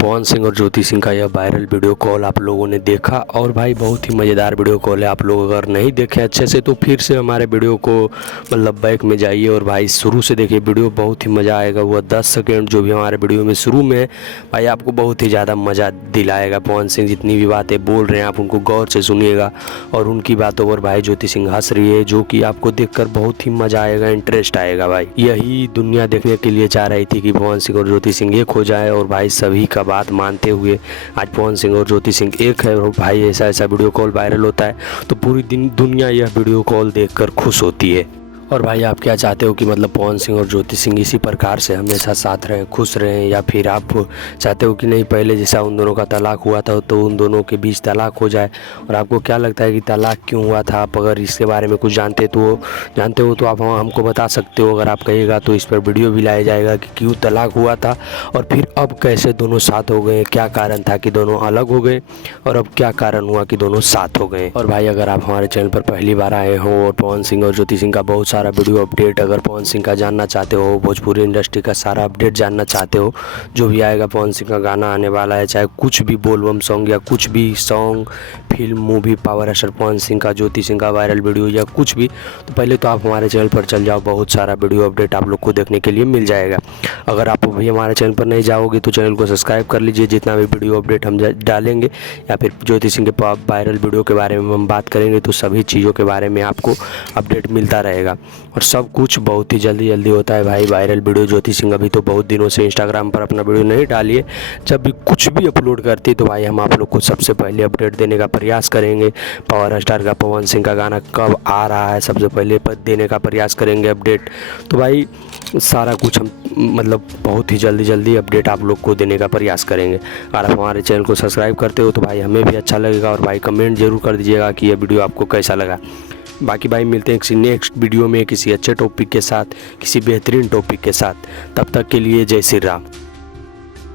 पवन सिंह और ज्योति सिंह का यह वायरल वीडियो कॉल आप लोगों ने देखा और भाई बहुत ही मज़ेदार वीडियो कॉल है। आप लोग अगर नहीं देखे अच्छे से तो फिर से हमारे वीडियो को मतलब बैक में जाइए और भाई शुरू से देखिए। वीडियो बहुत ही मज़ा आएगा। वह 10 सेकंड जो भी हमारे वीडियो में शुरू में है भाई आपको बहुत ही ज़्यादा मज़ा दिलाएगा। पवन सिंह जितनी भी बातें बोल रहे हैं आप उनको गौर से सुनिएगा और उनकी बातों पर भाई ज्योति सिंह हंस रही है, जो कि आपको देखकर बहुत ही मज़ा आएगा, इंटरेस्ट आएगा। भाई यही दुनिया देखने के लिए चाह रही थी कि पवन सिंह और ज्योति सिंह एक हो जाए और भाई सभी का बात मानते हुए आज पवन सिंह और ज्योति सिंह एक है और भाई ऐसा वीडियो कॉल वायरल होता है तो पूरी दुनिया यह वीडियो कॉल देखकर खुश होती है। और भाई आप क्या चाहते हो कि मतलब पवन सिंह और ज्योति सिंह इसी प्रकार से हमेशा साथ रहें, खुश रहें, या फिर आप चाहते हो कि नहीं पहले जैसा उन दोनों का तलाक हुआ था तो उन दोनों के बीच तलाक हो जाए? और आपको क्या लगता है कि तलाक क्यों हुआ था? आप अगर इसके बारे में कुछ जानते हो तो आप हमको बता सकते हो। अगर आप कहिएगा तो इस पर वीडियो भी लाया जाएगा कि क्यों तलाक हुआ था और फिर अब कैसे दोनों साथ हो गए, क्या कारण था कि दोनों अलग हो गए और अब क्या कारण हुआ कि दोनों साथ हो गए। और भाई अगर आप हमारे चैनल पर पहली बार आए हो और पवन सिंह और ज्योति सिंह का बहुत सारा वीडियो अपडेट अगर पवन सिंह का जानना चाहते हो, भोजपुरी इंडस्ट्री का सारा अपडेट जानना चाहते हो, जो भी आएगा पवन सिंह का गाना आने वाला है, चाहे कुछ भी बोलबम सॉन्ग या कुछ भी song, film, movie, power star Pawan Singh का, ज्योति सिंह का वायरल वीडियो या कुछ भी, तो पहले तो आप हमारे चैनल पर चल जाओ। बहुत सारा वीडियो अपडेट आप लोग को देखने के लिए मिल जाएगा। अगर आप भी हमारे चैनल पर नहीं जाओगे तो चैनल को सब्सक्राइब कर लीजिए। जितना भी वीडियो अपडेट हम डालेंगे या फिर ज्योति सिंह के वायरल वीडियो के बारे में हम बात करेंगे तो सभी चीज़ों के बारे में आपको अपडेट मिलता रहेगा और सब कुछ बहुत ही जल्दी होता है। भाई वायरल वीडियो ज्योति सिंह अभी तो बहुत दिनों से इंस्टाग्राम पर अपना वीडियो नहीं डालिए, जब भी कुछ भी अपलोड करती तो भाई हम आप लोग को सबसे पहले अपडेट देने का प्रयास करेंगे। पावर स्टार का पवन सिंह का गाना कब आ रहा है सबसे पहले देने का प्रयास करेंगे अपडेट। तो भाई सारा कुछ हम मतलब बहुत ही जल्दी अपडेट आप लोग को देने का प्रयास करेंगे। अगर आप हमारे चैनल को सब्सक्राइब करते हो तो भाई हमें भी अच्छा लगेगा और भाई कमेंट जरूर कर दीजिएगा कि यह वीडियो आपको कैसा लगा। बाकी भाई मिलते हैं किसी नेक्स्ट वीडियो में किसी अच्छे टॉपिक के साथ, किसी बेहतरीन टॉपिक के साथ। तब तक के लिए जय श्री राम।